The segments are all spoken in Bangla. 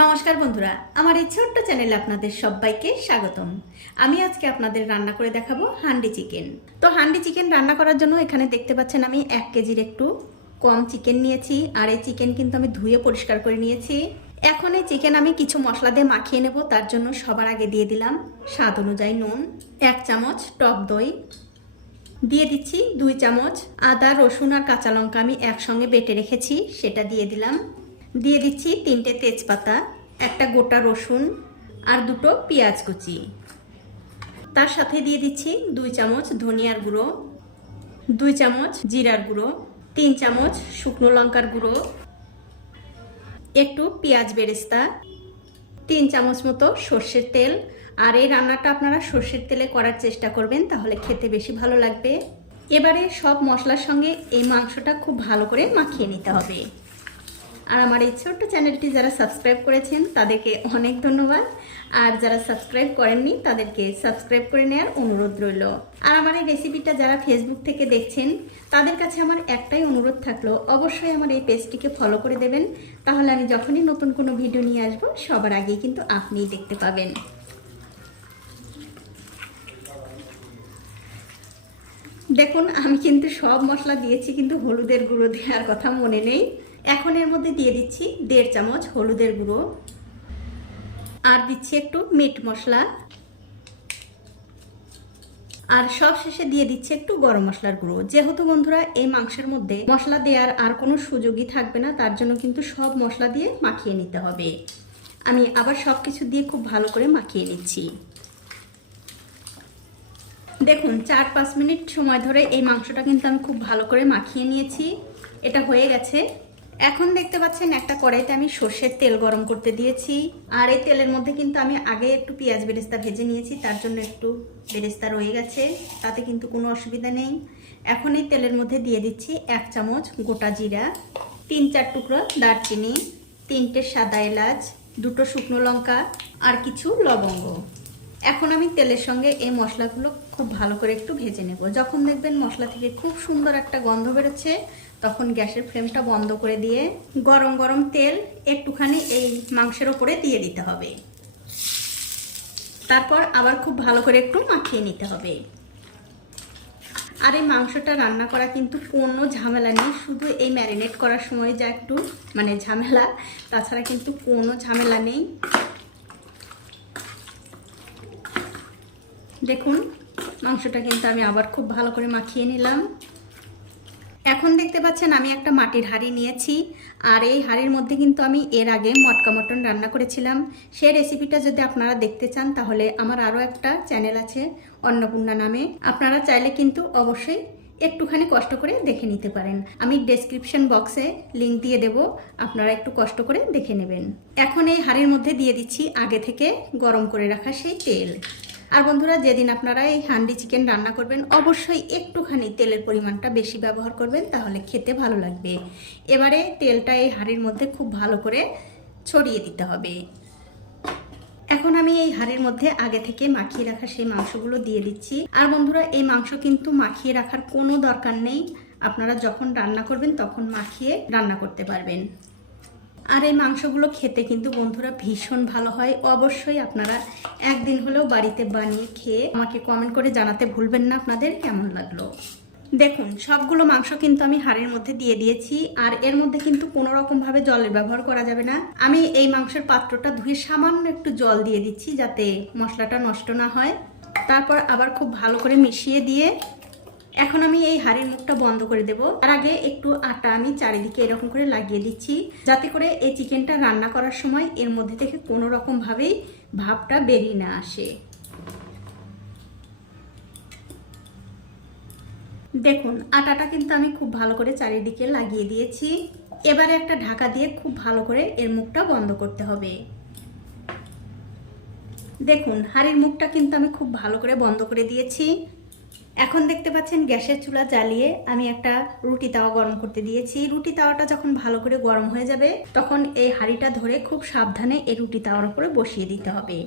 নমস্কার বন্ধুরা, আমার এই ছোট্ট চ্যানেলে আপনাদের সবাইকে স্বাগতম। আমি আজকে আপনাদের রান্না করে দেখাবো হান্ডি চিকেন। তো হান্ডি চিকেন রান্না করার জন্য এখানে দেখতে পাচ্ছেন আমি এক কেজির একটু কম চিকেন নিয়েছি, আর এই চিকেন কিন্তু আমি ধুয়ে পরিষ্কার করে নিয়েছি। এখন এই চিকেন আমি কিছু মশলা দিয়ে মাখিয়ে নেব, তার জন্য সবার আগে দিয়ে দিলাম স্বাদ অনুযায়ী নুন, এক চামচ টক দই, দিয়ে দিচ্ছি দুই চামচ আদা, রসুন আর কাঁচা লঙ্কা আমি একসঙ্গে বেটে রেখেছি, সেটা দিয়ে দিলাম। দিয়ে দিচ্ছি তিনটে তেজপাতা, একটা গোটা রসুন আর দুটো পেঁয়াজ কুচি। তার সাথে দিয়ে দিচ্ছি দুই চামচ ধনিয়ার গুঁড়ো, দুই চামচ জিরার গুঁড়ো, তিন চামচ শুকনো লঙ্কার গুঁড়ো, একটু পেঁয়াজ বেরেস্তা, তিন চামচ মতো সর্ষের তেল। আর এই রান্নাটা আপনারা সর্ষের তেলে করার চেষ্টা করবেন, তাহলে খেতে বেশি ভালো লাগবে। এবারে সব মশলার সঙ্গে এই মাংসটা খুব ভালো করে মাখিয়ে নিতে হবে। আর আমার এই ছোট্ট চ্যানেলটি যারা সাবস্ক্রাইব করেছেন, তাদেরকে অনেক ধন্যবাদ। আর যারা সাবস্ক্রাইব করেননি, তাদেরকে সাবস্ক্রাইব করে নেওয়ার অনুরোধ রইল। আর আমার এই রেসিপিটা যারা ফেসবুক থেকে দেখছেন, তাদের কাছে আমার একটাই অনুরোধ থাকল, অবশ্যই আমার এই পেজটিকে ফলো করে দেবেন। তাহলে আমি যখনই নতুন কোনো ভিডিও নিয়ে আসব, সবার আগেই কিন্তু আপনিই দেখতে পাবেন। দেখুন, আমি কিন্তু সব মশলা দিয়েছি, কিন্তু হলুদের গুঁড়ো দেওয়ার কথা মনে নেই। এখন এর মধ্যে দিয়ে দিচ্ছি দেড় চামচ হলুদের গুঁড়ো। আর দিচ্ছি একটু মিট মশলা। আর সব শেষে দিয়ে দিচ্ছে একটু গরম মশলার গুঁড়ো। যেহেতু বন্ধুরা এই মাংসের মধ্যে মশলা দেওয়ার আর কোনো সুযোগই থাকবে না, তার জন্য কিন্তু সব মশলা দিয়ে মাখিয়ে নিতে হবে। আমি আবার সব কিছু দিয়ে খুব ভালো করে মাখিয়ে নিচ্ছি। দেখুন, চার পাঁচ মিনিট সময় ধরে এই মাংসটা কিন্তু আমি খুব ভালো করে মাখিয়ে নিয়েছি। এটা হয়ে গেছে এখন দেখতে পাচ্ছেন একটা কড়াইতে আমি সর্ষের তেল গরম করতে দিয়েছি। আর এই তেলের মধ্যে কিন্তু আমি আগে একটু পেঁয়াজ বেরেস্তা ভেজে নিয়েছি, তার জন্য একটু বেরেস্তা রয়ে গেছে, তাতে কিন্তু কোনো অসুবিধা নেই। এখন এই তেলের মধ্যে দিয়ে দিচ্ছি এক চামচ গোটা জিরা, তিন চার টুকরো দারচিনি, তিনটে সাদা এলাচ, দুটো শুকনো লঙ্কা আর কিছু লবঙ্গ। এখন আমি তেলের সঙ্গে এই মশলাগুলো খুব ভালো করে একটু ভেজে নেব। যখন দেখবেন মশলা থেকে খুব সুন্দর একটা গন্ধ বেরোচ্ছে, তখন গ্যাসের ফ্লেমটা বন্ধ করে দিয়ে গরম গরম তেল একটুখানি এই মাংসের ওপরে দিয়ে দিতে হবে। তারপর আবার খুব ভালো করে একটু মাখিয়ে নিতে হবে। আর এই মাংসটা রান্না করা কিন্তু কোনো ঝামেলা নেই, শুধু এই ম্যারিনেট করার সময় যা একটু মানে ঝামেলা, তাছাড়া কিন্তু কোনো ঝামেলা নেই। দেখুন মাংসটা কিন্তু আমি আবার খুব ভালো করে মাখিয়ে নিলাম। এখন দেখতে পাচ্ছেন আমি একটা মাটির হাঁড়ি নিয়েছি, আর এই হাঁড়ির মধ্যে কিন্তু আমি এর আগে মটকা মটন রান্না করেছিলাম। সেই রেসিপিটা যদি আপনারা দেখতে চান, তাহলে আমার আরও একটা চ্যানেল আছে, অন্নপূর্ণা নামে। আপনারা চাইলে কিন্তু অবশ্যই একটুখানি কষ্ট করে দেখে নিতে পারেন। আমি ডেসক্রিপশন বক্সে লিংক দিয়ে দেব, আপনারা একটু কষ্ট করে দেখে নেবেন। এখন এই হাঁড়ির মধ্যে দিয়ে দিচ্ছি আগে থেকে গরম করে রাখা সেই তেল। আর বন্ধুরা, যেদিন আপনারা এই হান্ডি চিকেন রান্না করবেন, অবশ্যই একটুখানি তেলের পরিমাণটা বেশি ব্যবহার করবেন, তাহলে খেতে ভালো লাগবে। এবারে তেলটা এই হাঁড়ির মধ্যে খুব ভালো করে ছড়িয়ে দিতে হবে। এখন আমি এই হাড়ের মধ্যে আগে থেকে মাখিয়ে রাখা সেই মাংসগুলো দিয়ে দিচ্ছি। আর বন্ধুরা, এই মাংস কিন্তু মাখিয়ে রাখার কোনো দরকার নেই। আপনারা যখন রান্না করবেন, তখন মাখিয়ে রান্না করতে পারবেন। আর এই মাংসগুলো খেতে কিন্তু বন্ধুরা ভীষণ ভালো হয়। অবশ্যই আপনারা একদিন হলেও বাড়িতে বানিয়ে খেয়ে আমাকে কমেন্ট করে জানাতে ভুলবেন না আপনাদের কেমন লাগল। দেখুন, সবগুলো মাংস কিন্তু আমি হাড়ের মধ্যে দিয়ে দিয়েছি আর এর মধ্যে কিন্তু কোনো রকমভাবে জলের ব্যবহার করা যাবে না। আমি এই মাংসের পাত্রটা ধুয়ে সামান্য একটু জল দিয়ে দিচ্ছি যাতে মশলাটা নষ্ট না হয়। তারপর আবার খুব ভালো করে মিশিয়ে দিয়ে এখন আমি এই হাড়ির মুখটা বন্ধ করে দেব। তার আগে একটু আটা আমি চারিদিকে এরকম করে লাগিয়ে দিচ্ছি, যাতে করে এই চিকেনটা রান্না করার সময় এর মধ্যে থেকে কোনো রকম ভাবেই ভাবটা বেরিয়ে না আসে। দেখুন, আটাটা কিন্তু আমি খুব ভালো করে চারিদিকে লাগিয়ে দিয়েছি। এবারে একটা ঢাকা দিয়ে খুব ভালো করে এর মুখটা বন্ধ করতে হবে। দেখুন, হাড়ির মুখটা কিন্তু আমি খুব ভালো করে বন্ধ করে দিয়েছি। এখন দেখতে পাচ্ছেন গ্যাসের চুলা জ্বালিয়ে আমি একটা রুটি তাওয়া গরম করতে দিয়েছি। রুটি তাওয়াটা যখন ভালো করে গরম হয়ে যাবে, তখন এই হাঁড়িটা ধরে খুব সাবধানে এই রুটি তাওয়ার উপরে বসিয়ে দিতে হবে।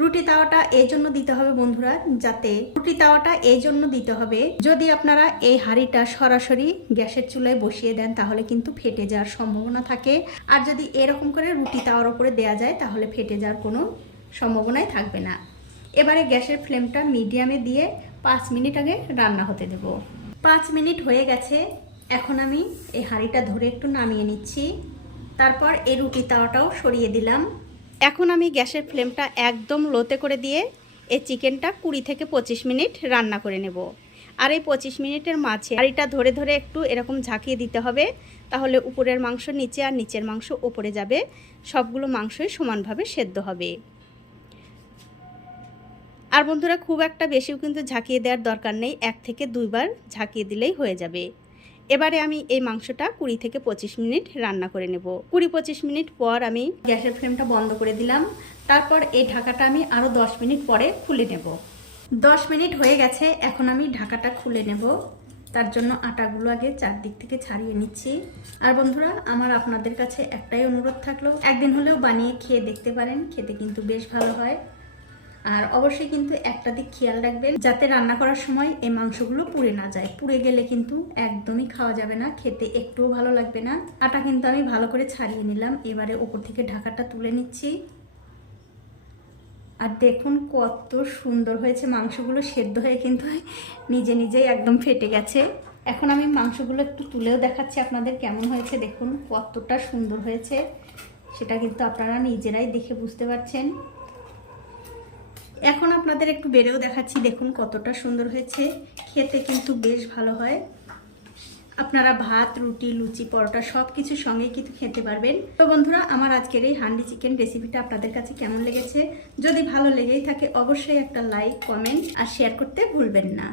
রুটি তাওয়াটা এই জন্য দিতে হবে বন্ধুরা, যাতে রুটি তাওয়াটা এই জন্য দিতে হবে, যদি আপনারা এই হাঁড়িটা সরাসরি গ্যাসের চুলায় বসিয়ে দেন, তাহলে কিন্তু ফেটে যাওয়ার সম্ভাবনা থাকে। আর যদি এরকম করে রুটি তাওয়ার উপরে দেওয়া যায়, তাহলে ফেটে যাওয়ার কোনো সম্ভাবনাই থাকবে না। এবারে গ্যাসের ফ্লেমটা মিডিয়ামে দিয়ে পাঁচ মিনিট আগে রান্না হতে দেব। পাঁচ মিনিট হয়ে গেছে। এখন আমি এই হাঁড়িটা ধরে একটু নামিয়ে নিচ্ছি। তারপর এই রুটি তাওয়াটাও সরিয়ে দিলাম। এখন আমি গ্যাসের ফ্লেমটা একদম লোতে করে দিয়ে এই চিকেনটা কুড়ি থেকে পঁচিশ মিনিট রান্না করে নেব। আর এই পঁচিশ মিনিটের মাঝে হাঁড়িটা ধরে ধরে একটু এরকম ঝাঁকিয়ে দিতে হবে, তাহলে উপরের মাংস নিচে আর নিচের মাংস ওপরে যাবে। সবগুলো মাংসই সমানভাবে সেদ্ধ হবে। আর বন্ধুরা, খুব একটা বেশিও কিন্তু ঝাঁকিয়ে দেওয়ার দরকার নেই। এক থেকে দুইবার ঝাঁকিয়ে দিলেই হয়ে যাবে। এবারে আমি এই মাংসটা কুড়ি থেকে পঁচিশ মিনিট রান্না করে নেব। কুড়ি পঁচিশ মিনিট পর আমি গ্যাসের ফ্লেমটা বন্ধ করে দিলাম। তারপর এই ঢাকাটা আমি আরও দশ মিনিট পরে খুলে নেব। দশ মিনিট হয়ে গেছে, এখন আমি ঢাকাটা খুলে নেব। তার জন্য আটাগুলো আগে চারদিক থেকে ছাড়িয়ে নিচ্ছি। আর বন্ধুরা, আমার আপনাদের কাছে একটাই অনুরোধ থাকল, একদিন হলেও বানিয়ে খেয়ে দেখতে পারেন, খেতে কিন্তু বেশ ভালো হয়। আর অবশ্যই কিন্তু একটা দিক খেয়াল রাখবেন, যাতে রান্না করার সময় এই মাংসগুলো পুড়ে না যায়। পুড়ে গেলে কিন্তু একদমই খাওয়া যাবে না, খেতে একটুও ভালো লাগবে না। আটা কিন্তু আমি ভালো করে ছাড়িয়ে নিলাম। এবারে ওপর থেকে ঢাকাটা তুলে নিচ্ছি। আর দেখুন কত সুন্দর হয়েছে মাংসগুলো, সেদ্ধ হয়ে কিন্তু নিজে নিজেই একদম ফেটে গেছে। এখন আমি মাংসগুলো একটু তুলেও দেখাচ্ছি আপনাদের কেমন হয়েছে। দেখুন কতটা সুন্দর হয়েছে। সেটা কিন্তু আপনারা নিজেরাই দেখে বুঝতে পারছেন। এখন আপনাদের একটু বেড়েও দেখাচ্ছি, দেখুন কতটা সুন্দর হয়েছে। খেতে কিন্তু বেশ ভালো হয়। আপনারা ভাত, রুটি, লুচি, পরোটা সব কিছু সঙ্গে কিন্তু খেতে পারবেন। তো বন্ধুরা, আমার আজকের এই হান্ডি চিকেন রেসিপিটা আপনাদের কাছে কেমন লেগেছে? যদি ভালো লেগেই থাকে, অবশ্যই একটা লাইক, কমেন্ট আর শেয়ার করতে ভুলবেন না।